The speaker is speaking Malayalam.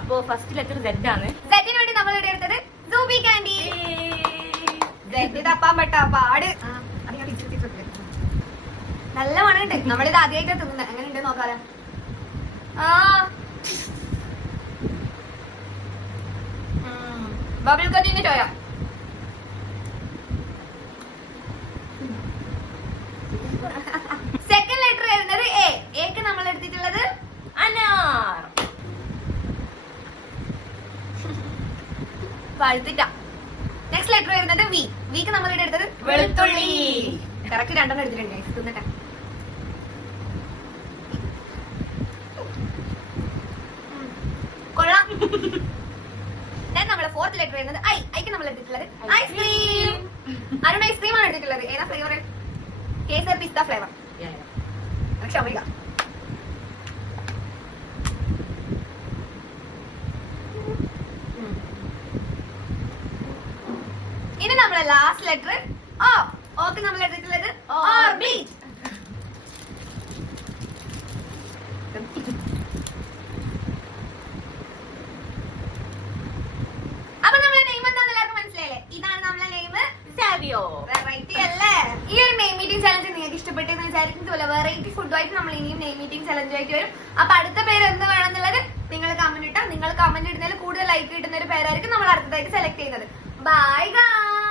അപ്പൊ ഫസ്റ്റ് ലെറ്റർ Z ആണ്. സെറ്റിന് വേണ്ടി നമ്മൾ ഇവിടെ എടുത്തത് സൂബി കാൻഡി. സെറ്റ് തപ്പാൻ പെട്ടാ പാട്. നല്ല മണുണ്ട്. നമ്മളിത് ആദ്യമായിട്ട് തിന്നുന്നത്. എങ്ങനെ ഉണ്ട് നോക്കാലോ. ബബിൾ കത്തിന്റെ ചോയ. സെക്കൻഡ് ലെറ്റർ വരുന്നത് എ. എക്ക് നമ്മൾ എടുത്തിട്ടുള്ളത് അനാർ. പഴുത്തിട്ട. നെക്സ്റ്റ് ലെറ്റർ വരുന്നത് വി. വിക്ക് നമ്മൾ ഇവിടെ എടുത്തത് വെളുത്തുള്ളി. കറക്റ്റ് 2 എടുത്തിട്ടുണ്ട്. തിന്നട്ടെ. കൊള്ളാം. നമ്മളെ ഫോർത്ത് ലെറ്റർ വരുന്നത് ഐ. ഐക്ക് നമ്മൾ എടുത്തിട്ടുള്ളത് ഐസ്ക്രീം. അരുൺ ഐസ്ക്രീം ആണ് എടുത്തിട്ടുള്ളത്. ഏതാ ഫ്ലേവർ? കേസർ പിസ്ത ഫ്ലേവർ. ക്ഷമിക. ഇനി നമ്മളെ ലാസ്റ്റ് ലെറ്റർ ഓ. ഓക്ക് നമ്മൾ എടുത്തിട്ടുള്ളത് ഓർബിറ്റ്. അപ്പൊ നമ്മളെ നെയിം എന്താണെന്ന് എല്ലാവർക്കും മനസ്സിലായില്ലേ? ഇതാണ് നമ്മളെ നെയിം. സാവിയോ. വെറൈറ്റി അല്ലേ? ഈ ഒരു നെയിം മീറ്റിംഗ് ചലഞ്ച് നിങ്ങൾക്ക് ഇഷ്ടപ്പെട്ടെന്ന് വിചാരിക്കുന്നതുപോലെ വെറൈറ്റി ഫുഡുമായിട്ട് നമ്മൾ ഇനിയും നെയിം മീറ്റിംഗ് ചലഞ്ച് ആയിട്ട് വരും. അപ്പൊ അടുത്ത പേര് എന്ത് വേണമെന്നുള്ളത് നിങ്ങൾ കമന്റ് ഇട്ടാൽ, നിങ്ങൾ കമന്റ് ഇടുന്നതിൽ കൂടുതൽ ലൈക്ക് കിട്ടുന്ന ഒരു പേരായിരിക്കും നമ്മൾ അടുത്തതായിട്ട് സെലക്ട് ചെയ്യുന്നത്. Bye guys.